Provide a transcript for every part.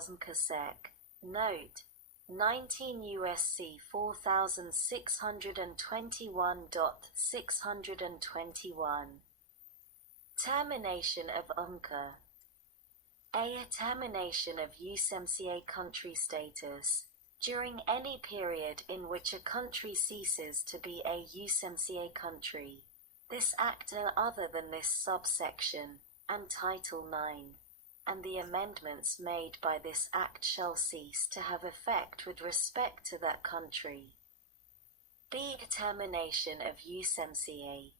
USMCA Sec. Note: 19 U.S.C. 4621.621. Termination of UMCA. A termination of USMCA country status. During any period in which a country ceases to be a USMCA country. This Act other than this subsection, and Title IX, and the amendments made by this Act shall cease to have effect with respect to that country. B. Termination of USMCA.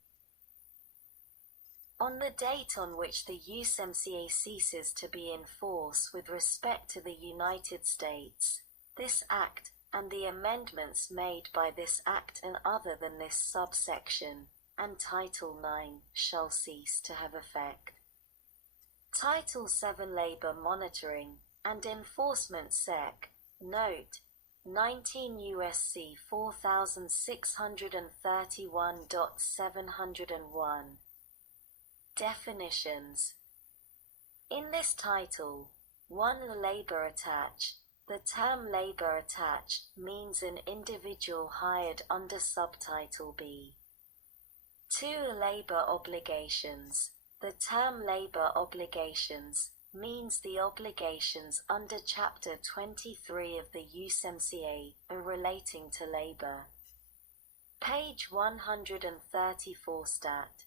On the date on which the USMCA ceases to be in force with respect to the United States, this Act, and the amendments made by this Act other than this subsection, and Title IX, shall cease to have effect. Title VII Labor Monitoring and Enforcement Sec. Note: 19 U.S.C. 4631.701. Definitions. In this title, 1. Labor attach. The term labor attach means an individual hired under subtitle B. 2. Labor obligations. The term labor obligations means the obligations under Chapter 23 of the USMCA relating to labor. Page 134 Stat.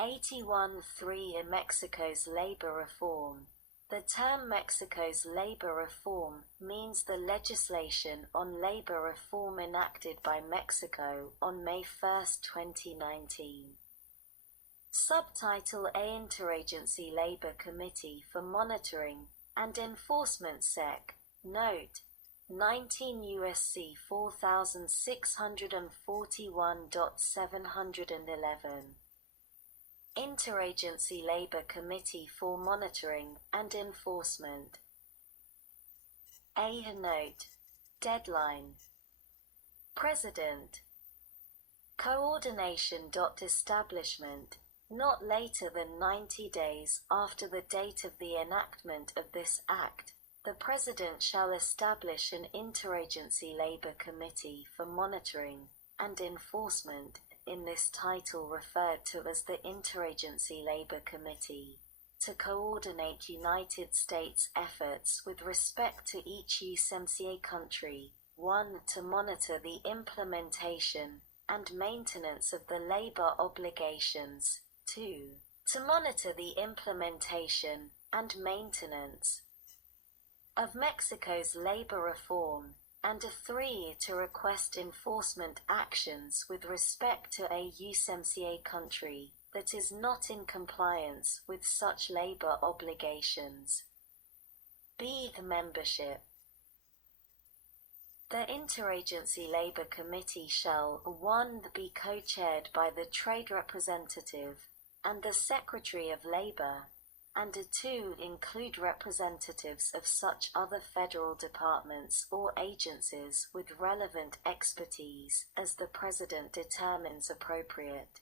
81.3 in Mexico's labor reform. The term Mexico's labor reform means the legislation on labor reform enacted by Mexico on May 1, 2019. Subtitle A. Interagency Labor Committee for Monitoring and Enforcement Sec. Note: 19 U.S.C. 4641.711. Interagency Labor Committee for Monitoring and Enforcement. A. Note: Deadline. President. Coordination. Establishment. Not later than 90 days after the date of the enactment of this Act, the President shall establish an Interagency Labor Committee for Monitoring and Enforcement, in this title referred to as the Interagency Labor Committee, to coordinate United States efforts with respect to each USMCA country. 1. To monitor the implementation and maintenance of the labor obligations. 2. To monitor the implementation and maintenance of Mexico's labor reform, and 3. To request enforcement actions with respect to a USMCA country that is not in compliance with such labor obligations. B. Membership. The Interagency Labor Committee shall 1. Be co-chaired by the Trade Representative and the Secretary of Labor, and 2. Include representatives of such other federal departments or agencies with relevant expertise as the President determines appropriate.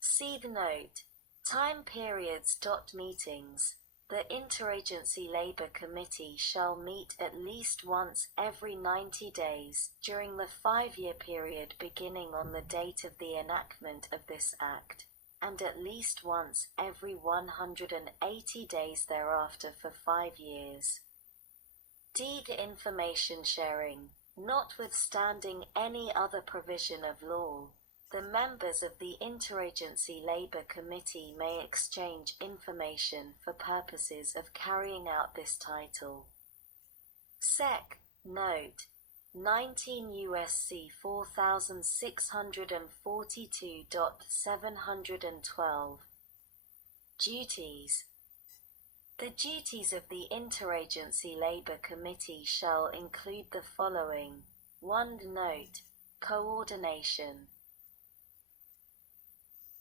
See the note. Time periods. Meetings. The Interagency Labor Committee shall meet at least once every 90 days during the 5-year period beginning on the date of the enactment of this Act, and at least once every 180 days thereafter for 5 years. D. Information sharing. Notwithstanding any other provision of law, the members of the Interagency Labor Committee may exchange information for purposes of carrying out this title. Sec. Note: 19 U.S.C. 4642.712. Duties. The duties of the Interagency Labor Committee shall include the following. 1. Note: Coordination.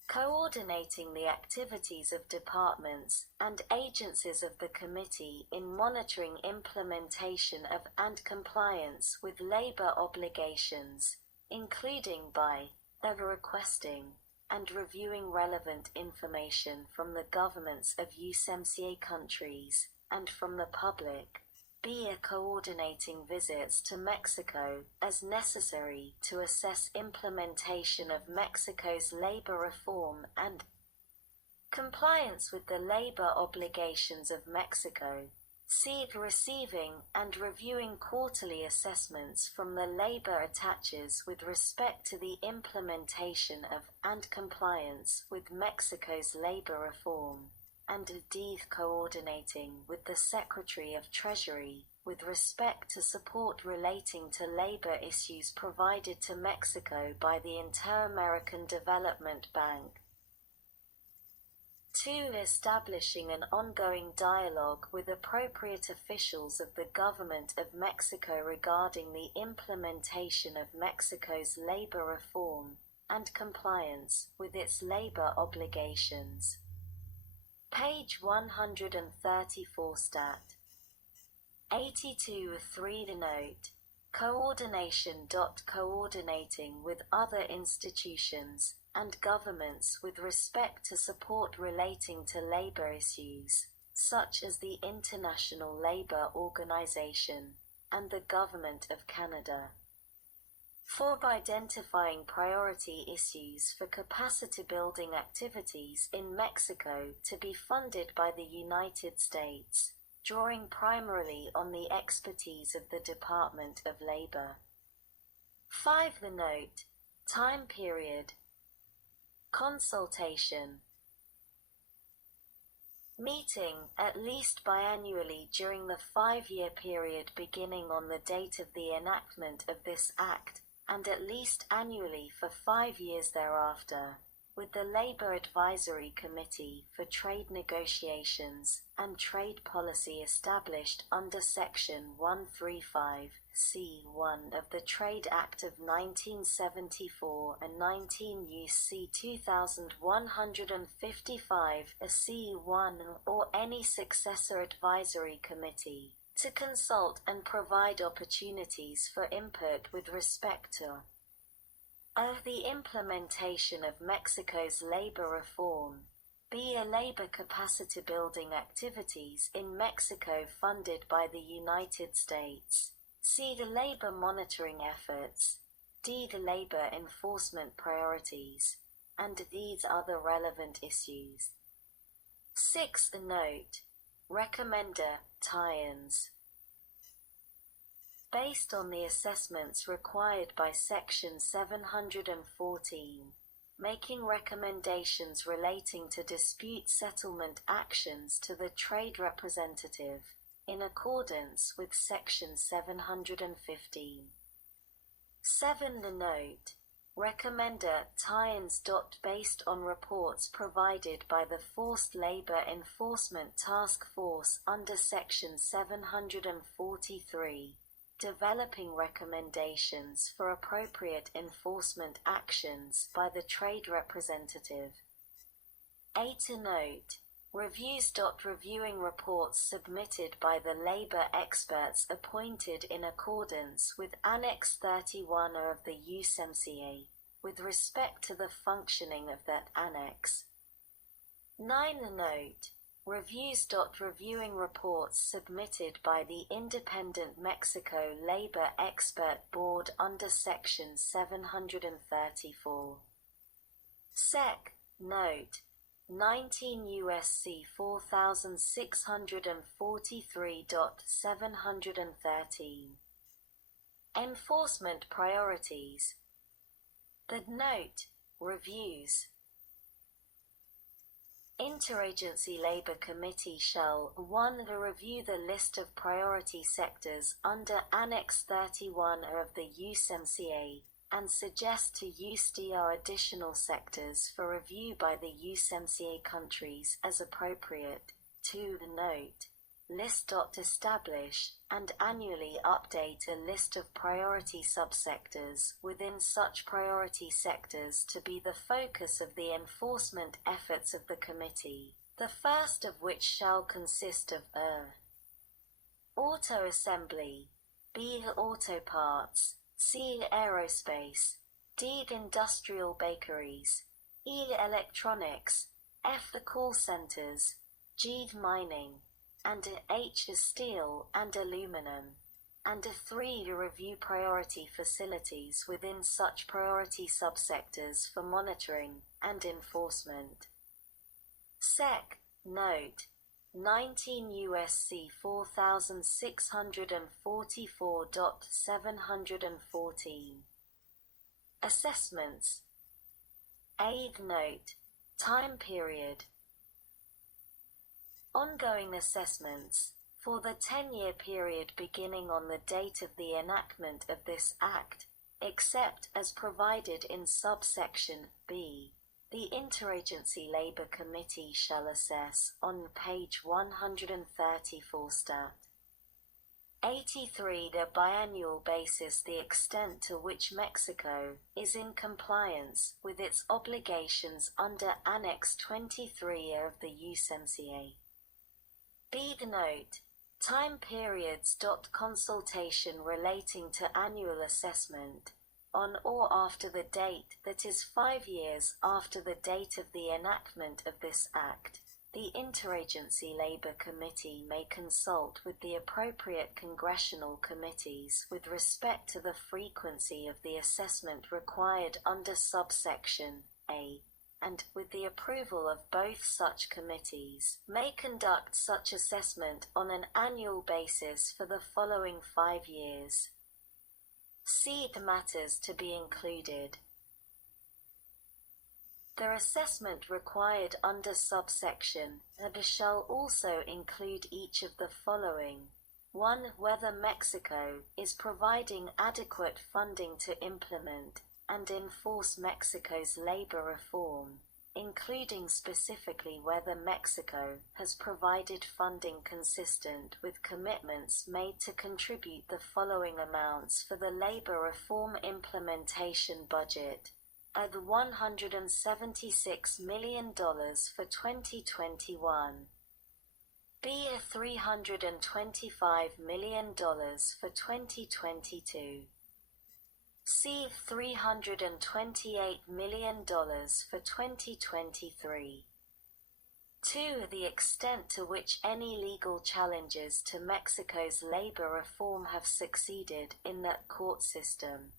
Coordinating the activities of departments and agencies of the Committee in monitoring implementation of and compliance with labor obligations, including by requesting and reviewing relevant information from the governments of USMCA countries, and from the public. B. Coordinating visits to Mexico as necessary to assess implementation of Mexico's labor reform and compliance with the labor obligations of Mexico. C. Receiving and reviewing quarterly assessments from the labor attaches with respect to the implementation of and compliance with Mexico's labor reform. And D. Coordinating with the Secretary of Treasury with respect to support relating to labor issues provided to Mexico by the Inter-American Development Bank. 2. Establishing an ongoing dialogue with appropriate officials of the Government of Mexico regarding the implementation of Mexico's labor reform and compliance with its labor obligations. Page 134 Stat. 82 3 Note. Coordination. Coordinating with other institutions and governments with respect to support relating to labor issues, such as the International Labour Organization and the Government of Canada. 4. Identifying priority issues for capacity-building activities in Mexico to be funded by the United States, drawing primarily on the expertise of the Department of Labor. 5. The note. Time period. Consultation. Meeting at least biannually during the 5-year period beginning on the date of the enactment of this Act, and at least annually for 5 years thereafter, with the Labor Advisory Committee for Trade Negotiations and Trade Policy established under Section 135(c)(1) of the Trade Act of 1974 and 19 U.C. 2155 (c)(1) or any successor advisory committee, to consult and provide opportunities for input with respect to the implementation of Mexico's labor reform, b. labor capacity-building activities in Mexico funded by the United States, c. the labor monitoring efforts, d. the labor enforcement priorities, and these other relevant issues. 6. Note. Recommender, tie-ins. Based on the assessments required by Section 714, making recommendations relating to dispute settlement actions to the trade representative, in accordance with Section 715. 7. Note. Recommender tie-ins. Based on reports provided by the Forced Labor Enforcement Task Force under Section 743, developing recommendations for appropriate enforcement actions by the trade representative. 8. Note. Reviews. Reviewing reports submitted by the labor experts appointed in accordance with Annex 31 of the USMCA, with respect to the functioning of that annex. 9. Note. Reviews. Reviewing reports submitted by the Independent Mexico Labor Expert Board under Section 734. Sec. Note. 19 U.S.C. 4643.713. Enforcement priorities. The note. Reviews. Interagency Labor Committee shall 1. Review the list of priority sectors under Annex 31 of the USMCA, and suggest to USTR additional sectors for review by the USMCA countries as appropriate. 2. Note. List. Establish and annually update a list of priority subsectors within such priority sectors to be the focus of the enforcement efforts of the committee, the first of which shall consist of auto assembly, b. auto parts, c. aerospace, d. industrial bakeries, e. electronics, f. the call centers, g. mining, and H is steel and aluminum, and 3 to review priority facilities within such priority subsectors for monitoring and enforcement. Sec. Note 19 U.S.C. 4644.714. Assessments. Eighth Note. Time period. Ongoing assessments, for the 10-year period beginning on the date of the enactment of this Act, except as provided in subsection B. The Interagency Labour Committee shall assess, on page 134 Stat. 83 the biannual basis the extent to which Mexico is in compliance with its obligations under Annex 23 of the USMCA. B. The note, time periods. Consultation relating to annual assessment, on or after the date that is 5 years after the date of the enactment of this Act, the Interagency Labour Committee may consult with the appropriate congressional committees with respect to the frequency of the assessment required under subsection A, and, with the approval of both such committees, may conduct such assessment on an annual basis for the following 5 years. See the matters to be included. The assessment required under subsection A shall also include each of the following. 1. Whether Mexico is providing adequate funding to implement and enforce Mexico's labor reform, including specifically whether Mexico has provided funding consistent with commitments made to contribute the following amounts for the labor reform implementation budget. At $176 million for 2021. B. $325 million for 2022. C. $328 million for 2023. 2. The extent to which any legal challenges to Mexico's labor reform have succeeded in that court system.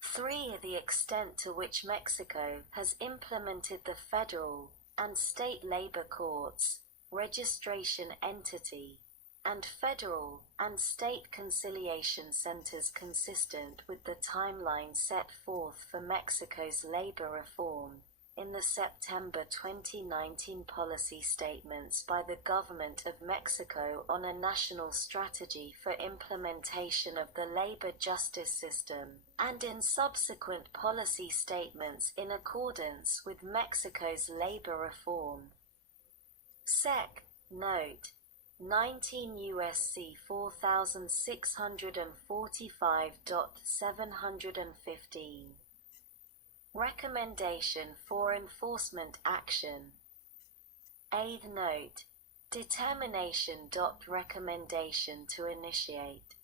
3. The extent to which Mexico has implemented the federal and state labor courts, registration entity, and federal and state conciliation centers consistent with the timeline set forth for Mexico's labor reform in the September 2019 policy statements by the Government of Mexico on a national strategy for implementation of the labor justice system, and in subsequent policy statements in accordance with Mexico's labor reform. Sec. Note 19 U.S.C. 4645.715. Recommendation for enforcement action. Eighth Note. Determination. Recommendation to initiate.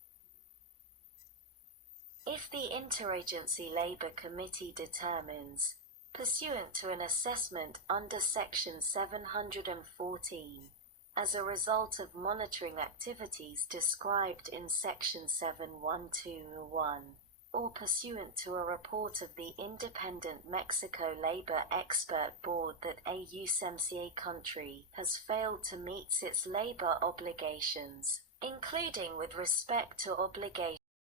If the Interagency Labour Committee determines, pursuant to an assessment under Section 714, as a result of monitoring activities described in Section 712(1), or pursuant to a report of the Independent Mexico Labor Expert Board that a USMCA country has failed to meet its labor obligations, including with respect to obligations